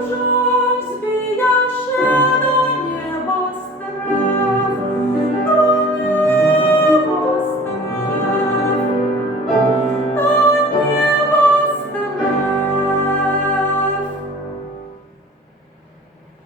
Боже.